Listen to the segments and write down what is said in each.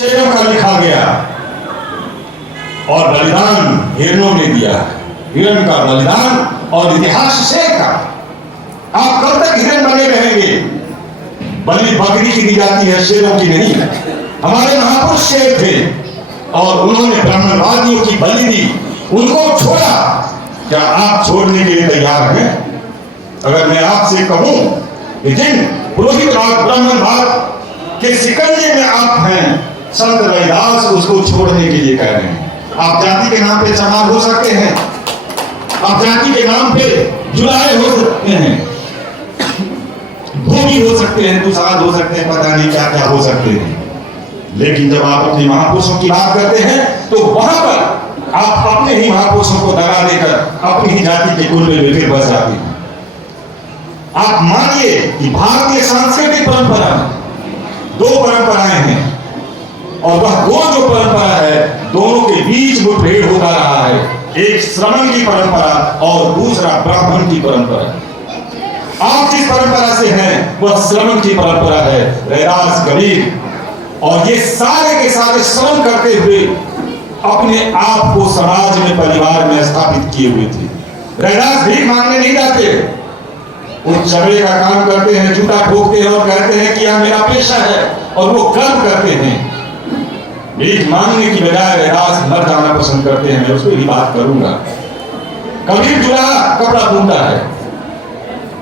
शेरों का लिखा गया और बलिदान हिरणों ने दिया। हिरण का बलिदान और इतिहास शेर का। आप कब तक हिरण बने रहेंगे? बलि बकरी की दी जाती है, शेरों की नहीं। हमारे महापुरुष शेर थे और उन्होंने ब्राह्मणवादियों की बलि दी, उनको छोड़ा। क्या आप छोड़ने के लिए तैयार हैं? अगर मैं आपसे कहूं लेकिन पुरोहित ब्राह्मणवाद के सिकंजे में आप हैं, संत रविदास उसको छोड़ने के लिए कह रहे हैं। आप जाति के नाम पे चमार हो सकते हैं, आप जाति के नाम पे जुलाए हो सकते हैं, भूमि हो सकते हैं, तुषार हो सकते हैं, पता नहीं क्या क्या हो सकते हैं, लेकिन जब आप अपने महापुरुषों की बात करते हैं तो वहां पर आप अपने ही महापुरुषों को दगा देकर अपनी ही जाति के कुल में फिर बस जाते हैं। आप मानिए कि भारतीय सांस्कृतिक परंपरा में दो परंपराएं हैं और वह दो जो परंपरा है दोनों के बीच मुठभेड़ होता रहा है। एक श्रमण की परंपरा और दूसरा ब्राह्मण की परंपरा। आप जिस परंपरा से हैं वह श्रमण की परंपरा है। रैदास, कबीर और ये सारे के सारे श्रम करते हुए अपने आप को समाज में, परिवार में स्थापित किए हुए थे। रैदास भीख मांगने नहीं जाते, वो चमड़े का काम करते हैं, जूता ठोकते हैं और कहते हैं कि यह मेरा पेशा है और वो कर्म करते हैं। भीख मांगने की बजाय रैदास मर जाना पसंद करते हैं। मैं उस पर भी बात करूंगा। कबीर जुलाहा कपड़ा बुनता है,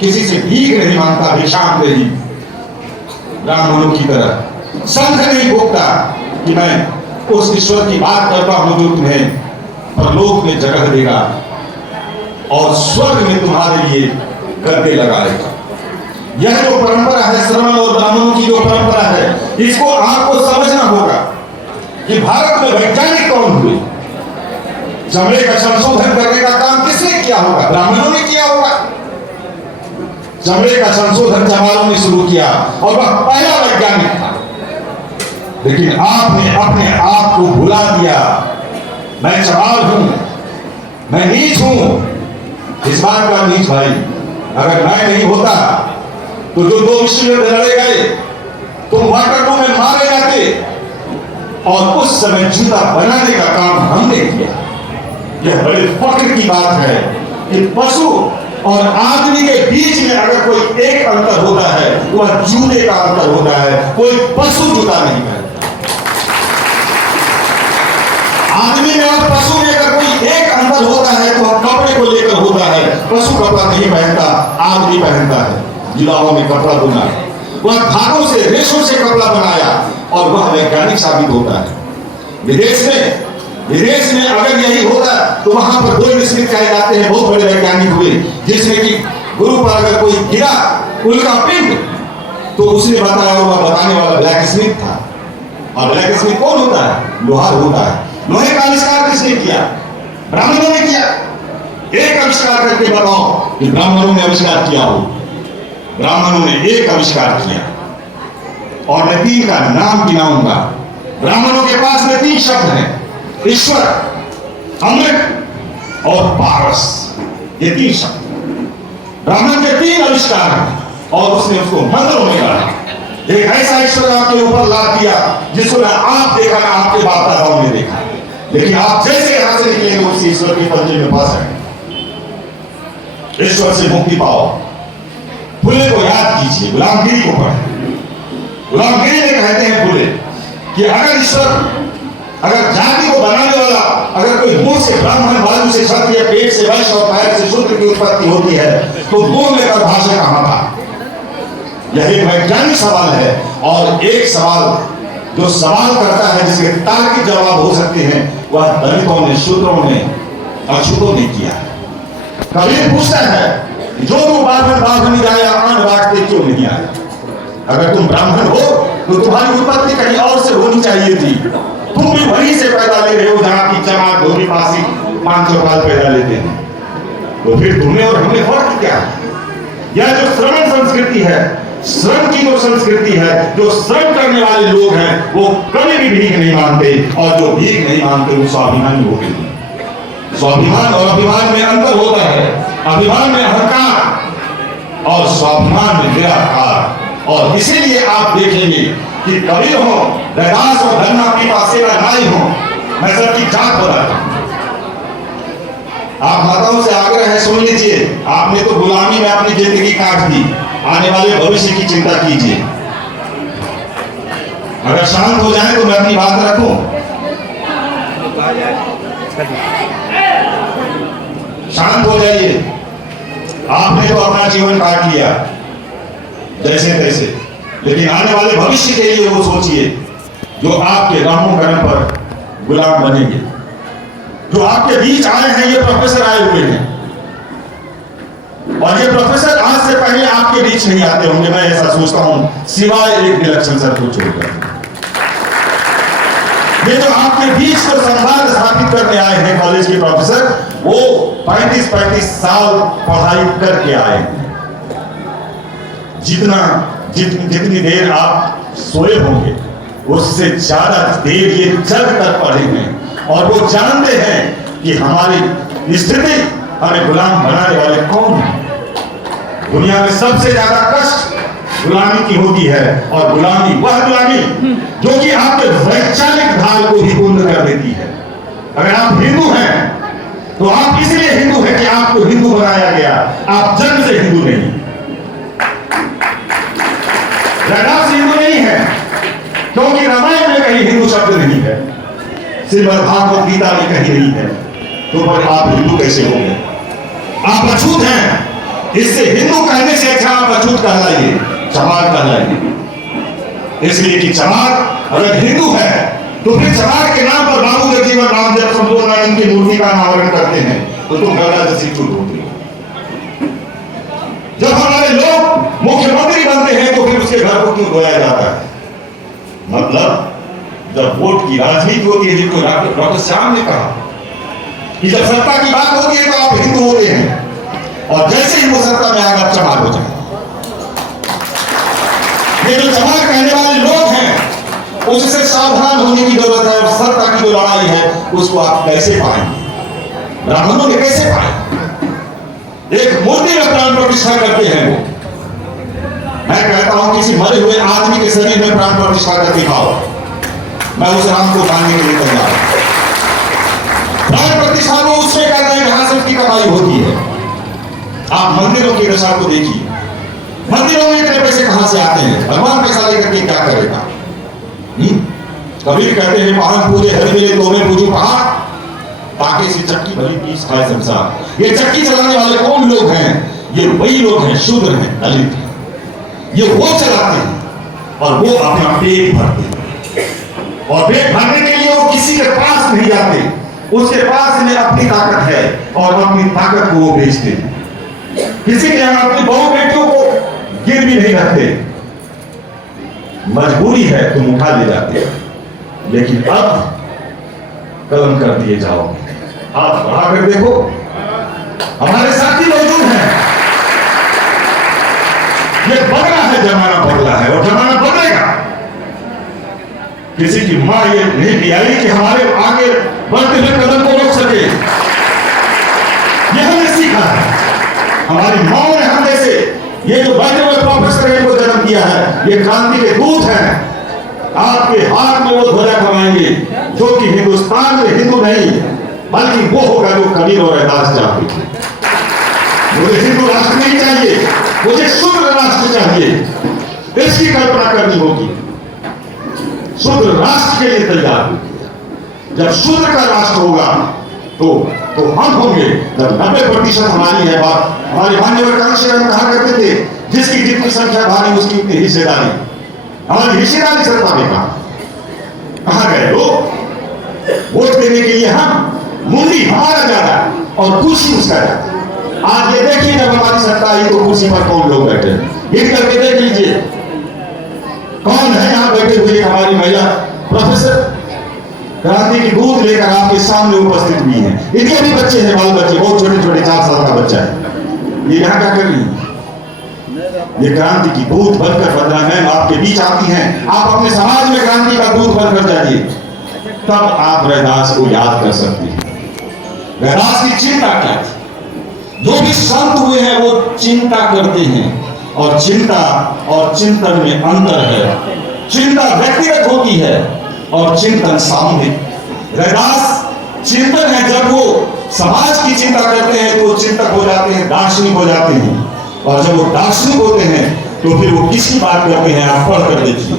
किसी से भीख नहीं मांगता, भिक्षाम नहीं, ब्राह्मणों की तरह संघ नहीं भोगता कि मैं उस ईश्वर की बात करता हूं जो तुम्हें परलोक में जगह देगा और स्वर्ग में तुम्हारे लिए गद्दे लगाएगा। यह जो परंपरा है श्रमण और ब्राह्मणों की जो परंपरा है, इसको आपको समझना होगा कि भारत में वैज्ञानिक कौन हुए? चमड़े का संशोधन करने का काम किसने किया होगा? ब्राह्मणों ने किया होगा। चमड़े का संशोधन चमारों ने शुरू किया और वह पहला वैज्ञानिक था। लेकिन आपने अपने आप को भुला दिया। मैं चमार हूं, मैं नीच हूं। इस बात का नीच भाई, अगर मैं नहीं होता तो जो दो विश्व युद्ध लड़े गए तुम वाटरलू में मारे जाते और उस समय जूता बनाने का काम हमने किया। यह बड़े फख्र की बात है कि पशु और आदमी के बीच में अगर कोई एक अंतर होता है वह जूते का अंतर होता है। कोई पशु जूता नहीं पहनता। आदमी में और पशु में अगर कोई एक अंतर होता है तो वह कपड़े को लेकर होता है। पशु कपड़ा नहीं पहनता, आदमी पहनता है। जुलाहों में कपड़ा बुना, वह धागों से, रेशों से कपड़ा बनाया और वह वैज्ञानिक साबित होता है। विदेश में अगर यही होता तो वहां पर गोल्ड स्मिथ कहे जाते हैं, बहुत बड़े वैज्ञानिक हुए, जिसमें कि गुरु पर अगर कोई गिरा उनका पिंड तो उसने बताया, वह बताने वाला ब्लैक स्मिथ था। और ब्लैक स्मिथ कौन होता है? लोहार होता है। लोहे का आविष्कार किसने किया? ब्राह्मणों ने किया। एक आविष्कार करके बताओ कि ब्राह्मणों ने आविष्कार किया हो। ब्राह्मणों ने एक आविष्कार किया और मैं तीन का नाम गिनाऊंगा। ब्राह्मणों के पास में तीन शब्द हैं, ईश्वर, अमृत और पारस। ये तीन शब्द ब्राह्मण के तीन आविष्कार हैं और उसने उसको मंत्रों में गढ़ा। एक ऐसा ईश्वर आपके ऊपर ला दिया जिसको ना आप देखा ना आपके बाप दादाओं ने देखा, लेकिन आप जैसे यहां से निकलेंगे उसी ईश्वर के पंजे में फंस जाएंगे। ईश्वर से मुक्ति पाओ। फुले को याद कीजिए, गुलामगिरी को पढ़े। गुलामगिरी में कहते हैं फुले कि अगर ईश्वर, अगर जाति को बनाने वाला, अगर कोई मुंह से ब्राह्मण, बाजू से क्षत्रिय, पेट से वैश्य और पैर से शूद्र की उत्पत्ति होती है तो मुंह में का भाषा कहां था? यह एक वैज्ञानिक सवाल है और एक सवाल जो सवाल करता है जिसके तार्किक जवाब हो सकते हैं वह दलितों ने, शूद्रों ने, अछूतों ने किया। कबीर पूछता है जो तुम ब्राह्मण जाए आन बांटते क्यों नहीं आए? अगर तुम ब्राह्मण हो तो तुम्हारी उत्पत्ति कहीं और से होनी चाहिए थी। तुम भी वहीं से पैदा ले रहे हो जहां की जमात, धोबी, पासी 500 साल पैदा लेते हैं। तो फिर तुम्हें और हमें फर्क क्या है? यह जो श्रमण संस्कृति है, श्रम की जो संस्कृति है, जो श्रम करने वाले लोग हैं वो कभी भी भीख नहीं मांगते और जो भीख नहीं मांगते वो स्वाभिमानी होते हैं। स्वाभिमान और अभिमान में अंतर होता है। अभिमान में अहंकार और स्वाभिमान में निराकार। और इसीलिए आप देखेंगे कि कबीर हो, रैदास हो, धन्ना पीपा सेवा नाई हो, मैं सबकी जात बताता हूं। आप माताओं से आग्रह है, सुन लीजिए। आपने तो गुलामी में अपनी जिंदगी काट दी, आने वाले भविष्य की चिंता कीजिए। अगर शांत हो जाए तो मैं अपनी बात रखूं। शांत हो जाइए। आपने तो अपना जीवन काट लिया जैसे तैसे, लेकिन आने वाले भविष्य के लिए वो सोचिए जो आपके रामों कर्म पर गुलाम बनेंगे। जो आपके बीच आए हैं, ये प्रोफेसर आए हुए हैं, और ये प्रोफेसर आज से पहले आपके बीच नहीं आते होंगे, मैं ऐसा सोचता हूं, सिवाय एक विलक्षण सर को छोड़कर। ये जो आपके बीच को संवाद स्थापित करने आए हैं कॉलेज के प्रोफेसर, वो 35 साल पढ़ाई करके आए हैं। जितनी देर आप सोए होंगे उससे ज्यादा देर ये जग कर पढ़े हैं, और वो जानते हैं कि हमारी स्थिति हमें गुलाम बनाने वाले कौन है। दुनिया में सबसे ज्यादा कष्ट गुलामी की होती है, और गुलामी वह गुलामी जो कि आपके वैचारिक ढाल को ही कुंद कर देती है। अगर आप हिंदू हैं तो आप इसलिए हिंदू हैं कि आपको हिंदू बनाया गया, आप जन्म से हिंदू नहीं। रैदास हिंदू नहीं है क्योंकि रामायण में कहीं हिंदू शब्द नहीं है, श्रीमद् भागवत गीता में कहीं नहीं है, तो पर आप हिंदू कैसे हो गए? आप अछूत हैं। इससे हिंदू कहने से अच्छा आप अछूत कहलाइए, चमार कहलाइए। इसलिए कि चमार अगर हिंदू है तो फिर चमार के नाम पर बाबू जगजीवन राम जब संपूर्णानंद की मूर्ति का अनावरण करते हैं तो गदा जैसी चूक होती है। जब हमारे लोग मुख्यमंत्री बनते हैं तो फिर उसके घर को क्यों धोया जाता है? मतलब जब वोट की राजनीति होती है, जिनको डॉक्टर श्याम ने कहा कि जब सत्ता की बात होती है तो आप हिंदू होते हैं, और जैसे ही वो सत्ता में आएगा आप चमार हो जाए। ये जो चमार कहने वाले लोग हैं उससे सावधान होने की जरूरत है। और सत्ता की जो लड़ाई है उसको आप कैसे पाएंगे? ब्राह्मणों ने कैसे पाए? एक मूर्ति में प्राण प्रतिष्ठा करते हैं वो। मैं कहता हूं किसी मरे हुए आदमी के शरीर में प्राण प्रतिष्ठा कर दिखाओ, मैं उस राम को मानने के लिए तैयार हूं। प्राण प्रतिष्ठा को उससे कहते हैं जहां से उसकी कमाई होती है। आप मंदिरों की दशा को देखिए, मंदिरों में इतने पैसे कहां से आते हैं? भगवान पैसा लेकर के क्या करेगा? कबीर कहते हैं पहाड़ पूजे हरि मिले तो मैं पूजू पहाड़, ताकि से चक्की भली पीस खाए संसार। ये चक्की चलाने वाले कौन लोग हैं? ये वही लोग हैं, शूद्र हैं, दलित हैं। ये वो चलाते हैं और वो अपना पेट भरते हैं, और पेट भरने के लिए वो किसी के पास नहीं जाते। उसके पास में अपनी ताकत है और अपनी ताकत को वो बेचते हैं। किसी के यहां अपनी बहु बेटियों को गिर भी नहीं रखते, मजबूरी है तुम उठा ले जाते हैं, लेकिन अब कलम कर दिए जाओगे। आप बढ़ाकर देखो, हमारे साथी मौजूद हैं। ये बदला है, जमाना बदला है और जमाना बदलेगा। किसी की मां ये नहीं पियाई कि हमारे आगे बढ़ते हुए कदम को रोक सके। ये हमने सीखा है, हमारी मां ने हम जैसे ये जो बैठे हुए प्रोफेसर को जन्म दिया है, ये क्रांति के दूत हैं। आपके हाथ में वो ध्वजा कमाएंगे जो कि हिंदुस्तान में हिंदू नहीं बल्कि वो होगा जो कबीर और रैदास चाहते थे। मुझे हिंदू राष्ट्र नहीं चाहिए, मुझे शूद्र राष्ट्र चाहिए। इसकी कल्पना करनी होगी। शूद्र राष्ट्र के लिए तैयार होगी। जब शूद्र का राष्ट्र होगा तो हम होंगे। जब 90% हमारी है बात, हमारे मान्यवर कांशीराम कहा करते थे जिसकी जितनी संख्या भारी उसकी उतनी हिस्सेदारी। हमारी हिस्सेदारी सत्ता में कहां गए लोग? वोट देने के लिए हम मुंडी हमारा ज्यादा और कुर्सी उसका ज्यादा। आज ये देखिए जब हमारी सत्ता आई तो कुर्सी पर कौन लोग बैठे हैं, हिट करके देख लीजिए कौन है यहाँ बैठे हुए। हमारी महिला प्रोफेसर क्रांति की दूध लेकर आपके सामने उपस्थित हुई है। इनके भी बच्चे हैं, बाल बच्चे, बहुत छोटे छोटे, 4 साल का बच्चा है। ये यहाँ क्या कर रही है? ये क्रांति की दूध बनकर बदला मैम आपके बीच आती हैं। आप अपने समाज में क्रांति का दूध बनकर जाइए, तब आप रैदास को याद कर सकते हैं। रैदास की चिंता क्या थी? जो भी संत हुए हैं वो चिंता करते हैं, और चिंता और चिंतन में अंतर है। चिंता व्यक्तिगत होती है और चिंतन सामूहिक। रैदास चिंतन है, जब वो समाज की चिंता करते हैं तो चिंतक हो जाते हैं, दार्शनिक हो जाते हैं। और जब वो दार्शनिक होते हैं तो फिर वो किसकी बात करते हैं, आप पढ़ कर देखिए।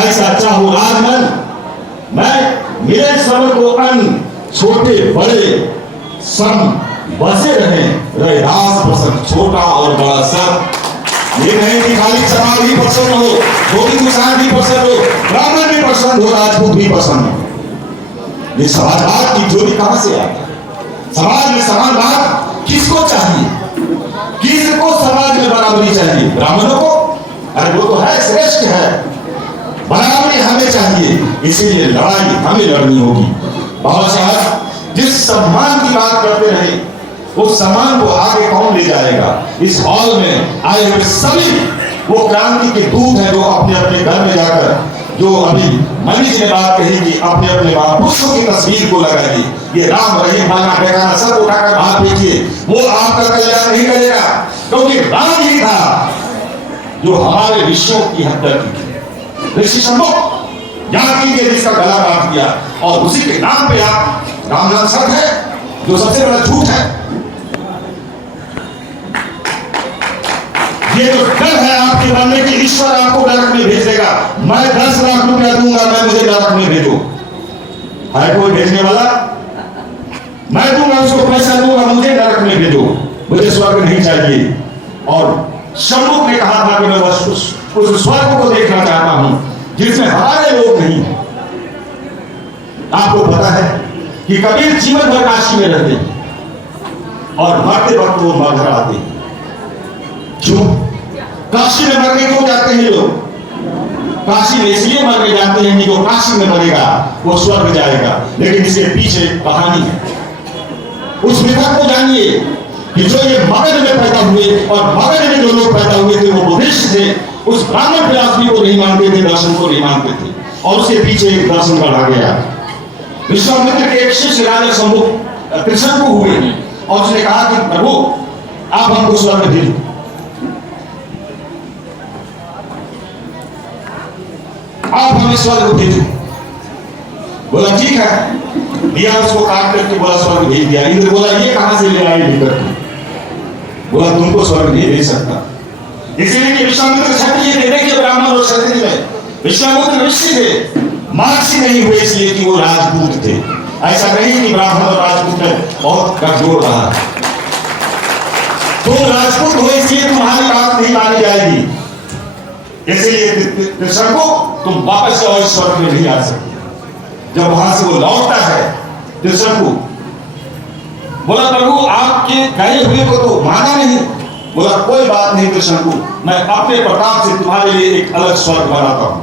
ऐसा चाहूं राजमन मैं मिले सब को अन्न, छोटे बड़े सम बसे रहे, रैदास पसंद छोटा और बड़ा सब। ये नहीं कि खाली समाज भी पसंद हो, धोबी किसान भी पसंद हो, ब्राह्मण भी पसंद हो, राजपूत भी पसंद हो। ये समाजवाद की ज्योति कहां से आता है? समाज में समानवाद किसको चाहिए? किसको समाज में बराबरी चाहिए? ब्राह्मणों को? अरे वो तो है, श्रेष्ठ है, बराबरी हमें चाहिए। इसीलिए लड़ाई हमें लड़नी होगी। बाबा साहब जिस सम्मान की बात करते रहे, उस सम्मान को आगे कौन ले जाएगा? इस हॉल में आए हुए सभी वो क्रांति के दूत हैं, जो अपने अपने घर में जाकर, जो अभी मनी जी ने बात कही कि अपने अपने महापुरुषों की तस्वीर को लगाइए, ये राम रहीम फलाना ठिकाना सब उठाकर बात कीजिए, वो आपका कल्याण नहीं करेगा। क्योंकि राम ही था जो हमारे ऋषियों की हत्या की थी। ऋषि शंभु याद कीजिए, जिसका गला काट दिया, और उसी के नाम पे आप राम नाम सत्य है, जो सबसे बड़ा झूठ है। ये जो डर है आपके मन में कि ईश्वर आपको नरक में भेजेगा, मैं 10 लाख रुपया दूंगा, मैं मुझे नरक में भेजो, है कोई भेजने वाला? मैं दूंगा, उसको पैसा दूंगा, मुझे नरक में भेजो, मुझे स्वर्ग नहीं चाहिए। और शंभु ने कहा था कि मैं उस स्वर्ग को देखना चाहता हूं जिसमें हमारे लोग नहीं है। आपको पता है कि कबीर जीवन भर काशी में रहते हैं और मरते वक्त वो मर आते हैं। क्यों काशी में मरने क्यों जाते हैं लोग? काशी में इसलिए मरने जाते हैं कि जो काशी में मरेगा वो स्वर्ग जाएगा। लेकिन इसके पीछे कहानी है, उस मृतक को जानिए कि जो ये मगध में पैदा हुए और मगध में जो लोग पैदा हुए थे वो बुद्धिस्ट थे, उस ब्राह्मण फिलॉसफी को नहीं मानते थे, दर्शन को नहीं मानते थे, और उसके पीछे एक दर्शन बढ़ा गया। विश्वामित्र के एक शिष्य राजा शंभु कृष्ण को हुए और उसने कहा कि प्रभु आप हमको स्वर्ग भेजो। आप हमें स्वर्ग भेजो। बोला ठीक है, दिया, उसको काट करके बोला स्वर्ग भेज दिया। इंद्र बोला ये कहां से ले आए लेकर के? बोला तुमको स्वर्ग नहीं दे सकता। इसलिए कि विश्वामित्र क्षत्रिय थे, देखिए ब्राह्मण और क्षत्रिय में विश्वामित्र ऋषि थे, महर्षि नहीं हुए इसलिए कि वो राजपूत थे। ऐसा नहीं कि ब्राह्मण और राजपूत में बहुत कठोर रहा। तुम राजपूत हो इसलिए तुम्हारी बात नहीं मानी जाएगी, इसलिए कृष्ण को तुम वापस जाओ, इस स्वर्ग में नहीं आ सकते। जब वहां से वो लौटता है कृष्ण को, बोला प्रभु आपके कहे हुए को तो माना नहीं। बोला कोई बात नहीं कृष्ण को, मैं अपने प्रताप से तुम्हारे लिए एक अलग स्वर्ग बनाता हूं।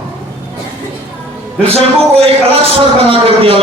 कृष्ण को एक अलग स्वर्ग बना कर दिया।